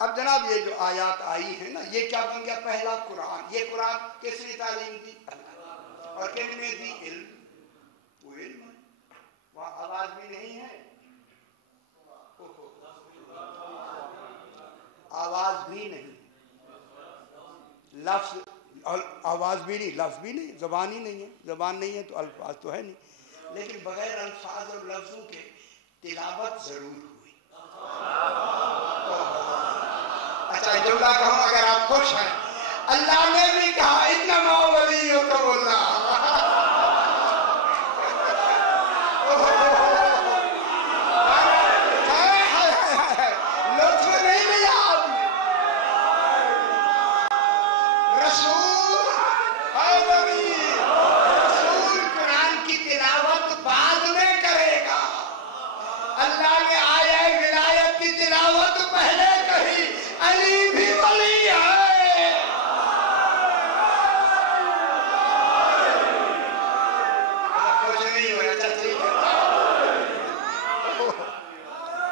اب جناب یہ جو آیات آئی ہیں نا، یہ کیا بن گیا؟ پہلا قرآن۔ یہ قرآن کس نے تعلیم دی؟ اللہ۔ اور کن نے دی؟ علم۔ وہ علم ہے، وہاں آواز بھی نہیں ہے، آواز بھی نہیں، لفظ آواز بھی نہیں، لفظ بھی نہیں، زبان ہی نہیں ہے، زبان نہیں ہے تو الفاظ تو ہے نہیں، لیکن بغیر الفاظ اور لفظوں کے تلاوت ضرور ہوئی۔ اچھا جملہ کہوں اگر آپ خوش ہیں، اللہ نے بھی کہا انما ولیکم اللہ۔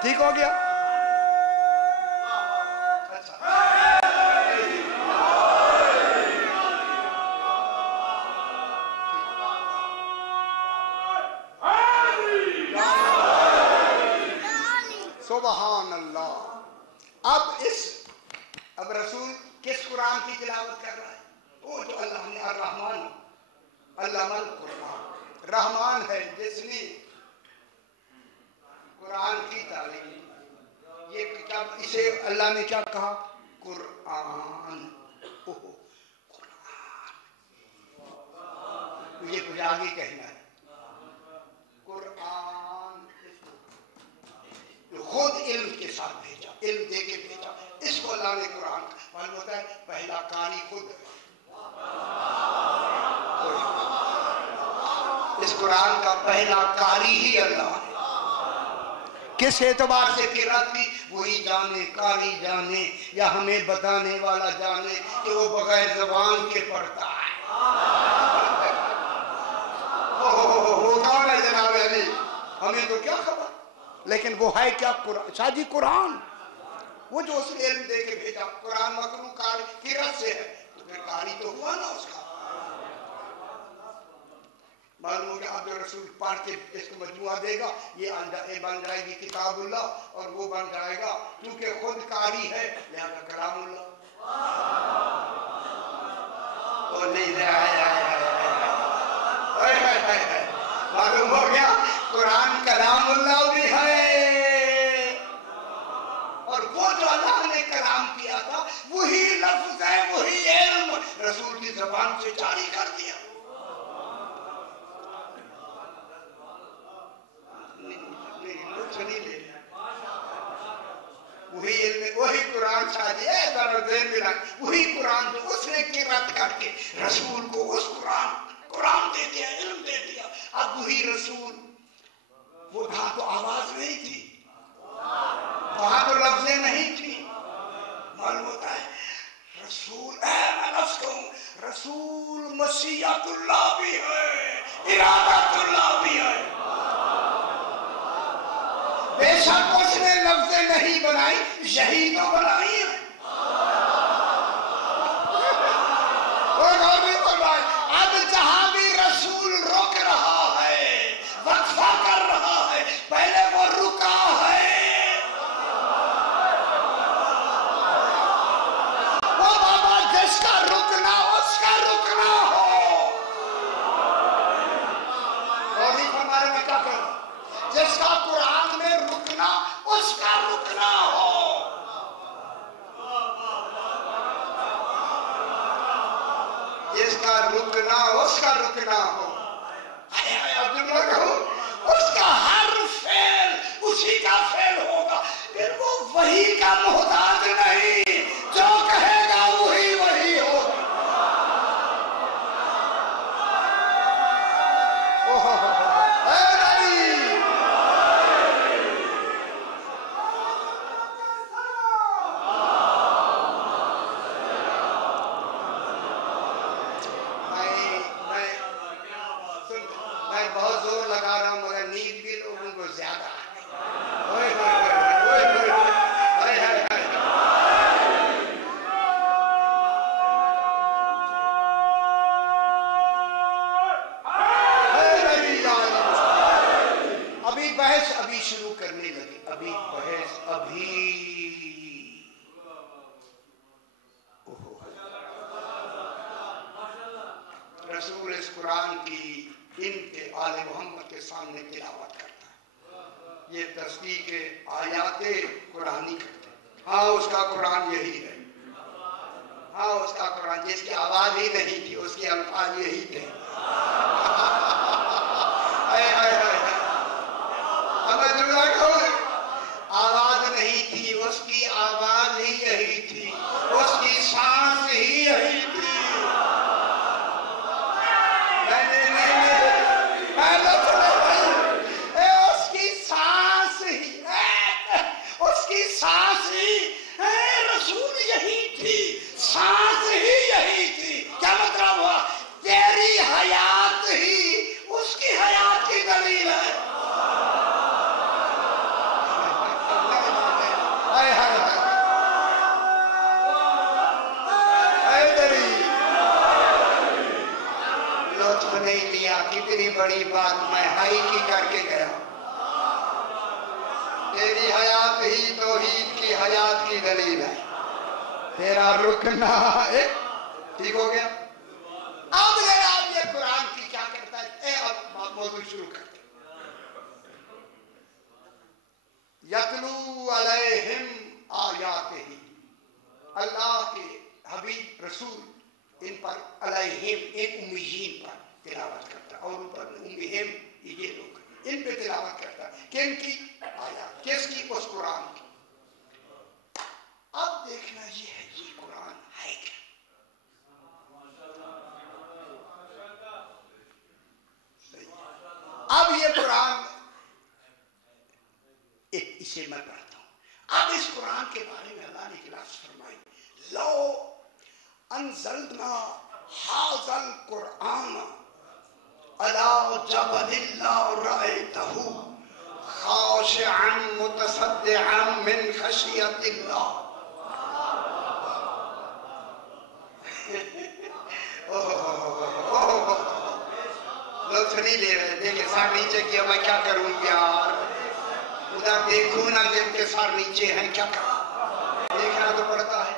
ٹھیک ہو گیا؟ سبحان اللہ۔ اب رسول کس قرآن کی تلاوت کر رہا ہے؟ وہ جو اللہ نے الرحمن علم القرآن، رحمان ہے جس نے قرآن کی تعلیم۔ یہ کتاب، اسے اللہ نے کیا کہا؟ قرآن۔ قرآن یہ کچھ آگے کہنا ہے، قرآن خود علم کے ساتھ بھیجا، علم دے کے بھیجا، اس کو اللہ نے قرآن معلوم ہوتا ہے پہلا قاری خود ہے۔ اس قرآن کا پہلا قاری ہی اللہ ہے۔ کس اعتبار سے قرأت کی وہی جانے، قاری جانے یا ہمیں بتانے والا جانے کہ وہ بغیر زبان کے پڑھتا ہے۔ وہ کون ہے جناب علی؟ ہمیں تو کیا خبر، لیکن وہ ہے کیا؟ قرآن، شاہ جی قرآن، وہ جو اس نے علم دے کے بھیجا۔ قرآن مقروء قرأت سے ہے تو پھر قاری تو ہوا نا اس کا۔ معلوم ہو گیا اب جو رسول پڑھ کے اس کو مجموعہ دے گا، یہ بن جائے گی کتاب اللہ، اور وہ بن جائے گا کیونکہ خود قاری ہے لہذا کلام اللہ۔ اور نہیں معلوم ہو گیا قرآن کلام اللہ بھی ہے، اور وہ جو اللہ نے کلام کیا تھا وہی لفظ ہے، وہی علم رسول کی زبان سے جاری کر دیا۔ وہی علم، وہی قرآن شادی ہے، وہی قرآن جو اس نے قرأت کر کے رسول کو اس قرآن دے دیا، علم دے دیا۔ اب وہی رسول، وہ وہاں تو آواز نہیں تھی، وہاں تو لفظیں نہیں تھی، معلوم ہوتا ہے رسول، میں لفظ کہوں، رسول مشیت اللہ بھی ہے، ارادت اللہ بھی ہے۔ بے شک اس نے لفظیں نہیں بنائی، یہی تو بنائی ہے۔ اب جہاں بھی رسول رک رہا ہے، وقفہ کر رہا ہے، پہلے وہ رکا ہے۔ وہ بابا جس کا رکنا اس کا رکنا ہو، اور نہیں ہمارے میں کیا کہنا، جس کا قرآن میں رکنا اس کا رکنا ہو۔ جس کا رکنا اس کا رکنا ہو، اس کا ہر فعل اسی کا فعل ہوگا، پھر وہ وہی کا محتاج نہیں، جو کہے گا وہی وہی ہوگا۔ بہت زور لگا رہا ہوں مگر نیند بھی لوگوں کو زیادہ ہے۔ रसूल इस कुरान की इनके आले मोहम्मद के सामने तिलावत करता है। ये तस्दीक आयाते कुरानी करते हैं। हाँ उसका कुरान यही है, हाँ उसका कुरान जिसकी आवाज ही नहीं थी उसके अल्फाज यही थे। आवाज नहीं थी उसकी आवाज ही यही थी, उसकी सांस ही यही थी। उसकी सांस ही, उसकी सांस ही, रसूल यही थी, सांस ही यही थी। क्या मतलब हुआ? तेरी हयात ही उसकी हयात की दलील है। लुत्फ नहीं लिया, कितनी बड़ी बात मैं हाई की करके गया। तेरी हयात ही तौहीद की हयात की दलील है। तेरा रुकना ठीक हो गया। अब ये कुरान की क्या करता है? अब मौजूद शुरू करते। यतलू अलैहिम आयातिही, अल्लाह के हबीब रसूल इन पर, अलैहिम इन उम्मीयीन पर तिलावत करता, और ऊपर उम्मीहिम ये लोग, इन पे तिलावत करता। किन की? आयात। किसकी? उस कुरान की। अब देखना ये है, ये कुरान है क्या? अब ये कुरान, इसे मैं पढ़ता हूं। अब इस कुरान के बारे में अल्लाह ने इलाज फरमाई, लो अंज़लना हाज़ल कुरान अला जबलिन लरअयतहु खाशिअन मुतसद्दिअन मिन खशियतिल्लाह। लोग नहीं ले रहे, देखिए सार नीचे किया, मैं क्या करूं यार, उधर देखूं ना दिल के सार नीचे हैं, क्या करूं, देखना तो पड़ता है।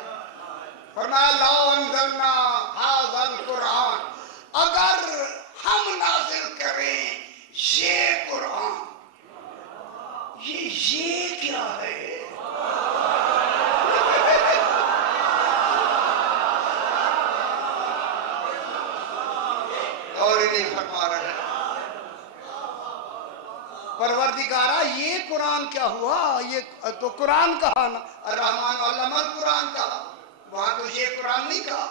फरमाया लो अंज़लना हाज़ल कुरान, अगर हम नाज़िल करें ये कुरान, ये क्या है? और नहीं फरमा रहे परवरदिगारा, ये कुरान क्या हुआ? ये तो कुरान कहा ना, रहमान अल्लमल कुरान कहा, वहां तो ये कुरान नहीं कहा।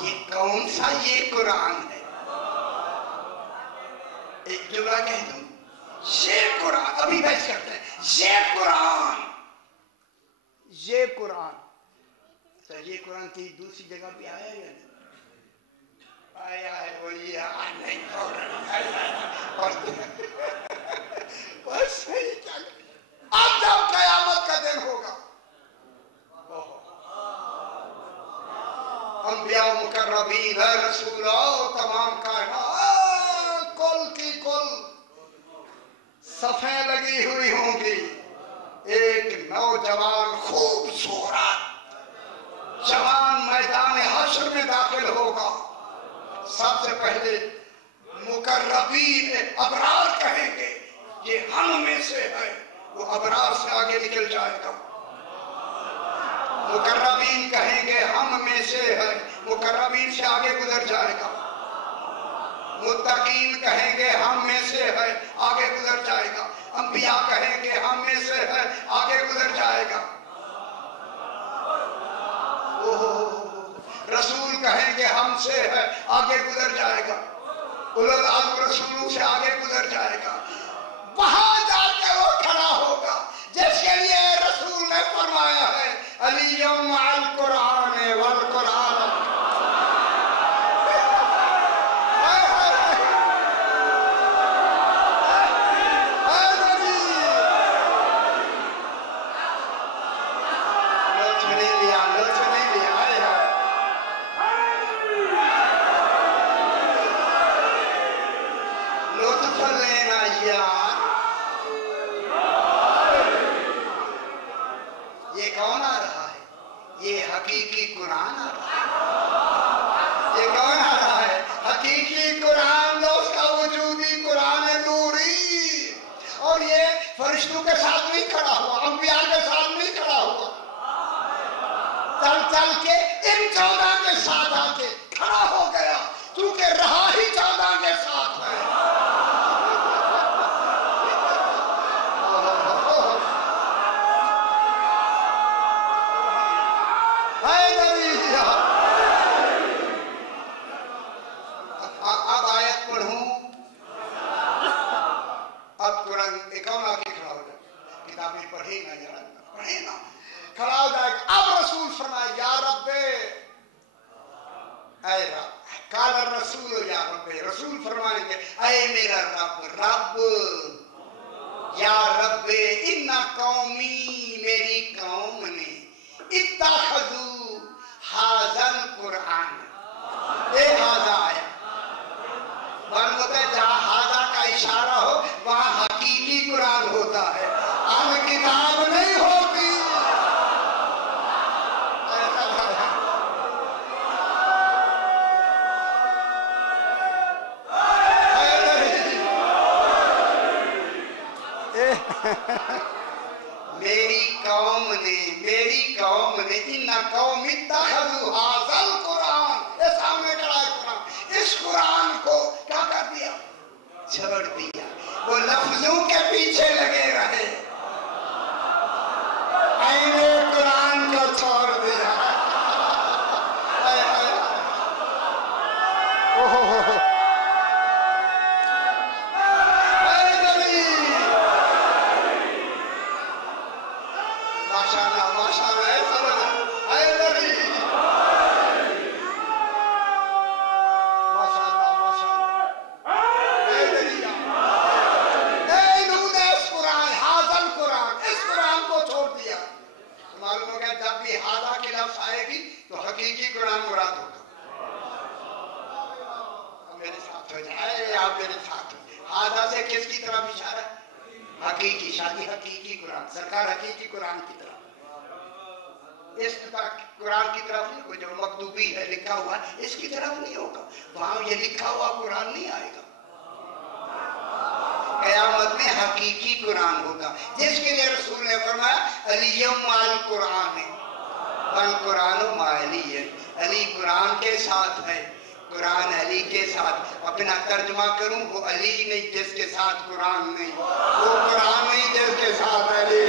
ये कौन सा ये कुरान है? एक जुमला कह दूं, ये कुरान, अभी बहस करते हैं, ये कुरान, ये कुरान। तो ये कुरान की दूसरी जगह भी आया या नहीं? आया है, वही नहीं बस सही चल। अब जब कयामत का दिन होगा, अंबिया मुकर्रबीन रसूल तमाम कायनात कुल की कुल सफ़ें लगी हुई होंगी। एक नौजवान खूबसूरत जवान मैदान हश्र में दाखिल होगा। सबसे पहले मुकर्रबीन अबरार कहेंगे ये हम में से है, वो अबरार से आगे निकल जाएगा। मुकर्रबीन कहेंगे हम में से है, मुकर्रबीन से आगे गुजर जाएगा। मुत्तकीन कहेंगे हम में से है, आगे गुजर जाएगा। अंबिया कहेंगे हम में से है, आगे गुजर जाएगा। रसूल कहेंगे हमसे है, आगे गुजर जाएगा। उलुल अज़्म रसूलों से आगे गुजर जाएगा। वहां जाके वो खड़ा होगा जिसके लिए रसूल ने फरमाया है, अलियम अल कुरान वल कुरान। किताबें पढ़े ना यार, पढ़े ना, खड़ा हो जाएगा। अब रसूल फरमाए या रब्बे, ऐ रब, काल रसूल या रब्बे, रसूल फरमाएंगे ऐ मेरा रब, रब या रब्बे इन्ना कौमी, मेरी कौम ने इत्तखज़ू हाज़ल कुरान, ये हाजा आया वन होता है, जहाँ हाजा का इशारा हो वहाँ हकीकी कुरान होता है, अन किताब नहीं होती। मेरी कौम ने इन्ना कौम इत्तखज़ू हाज़ल कुरान, ये सामने खड़ा है कुरान, इस कुरान को क्या कर दिया, छोड़ दिया, वो लफ्जों के पीछे लगे रहे, आईने कुरान को छोड़ दिया। किसकी तरफ इशारा है, हकीकी शादी, हकीकी कुरान, सरकार हकीकी कुरान की तरफ, इस कुरान की तरफ नहीं, कोई जो मकतूबी है लिखा हुआ है इसकी तरफ नहीं होगा, वहां ये लिखा हुआ कुरान नहीं आएगा। क़यामत में हकीकी कुरान होगा, जिसके लिए रसूल ने फरमाया अलियम माल कुरान, वल कुरान माली, अली कुरान के साथ है, कुरान अली के साथ। अपना तर्जुमा करूं, वो अली नहीं जिसके साथ कुरान नहीं, वो कुरान नहीं जिसके साथ अली।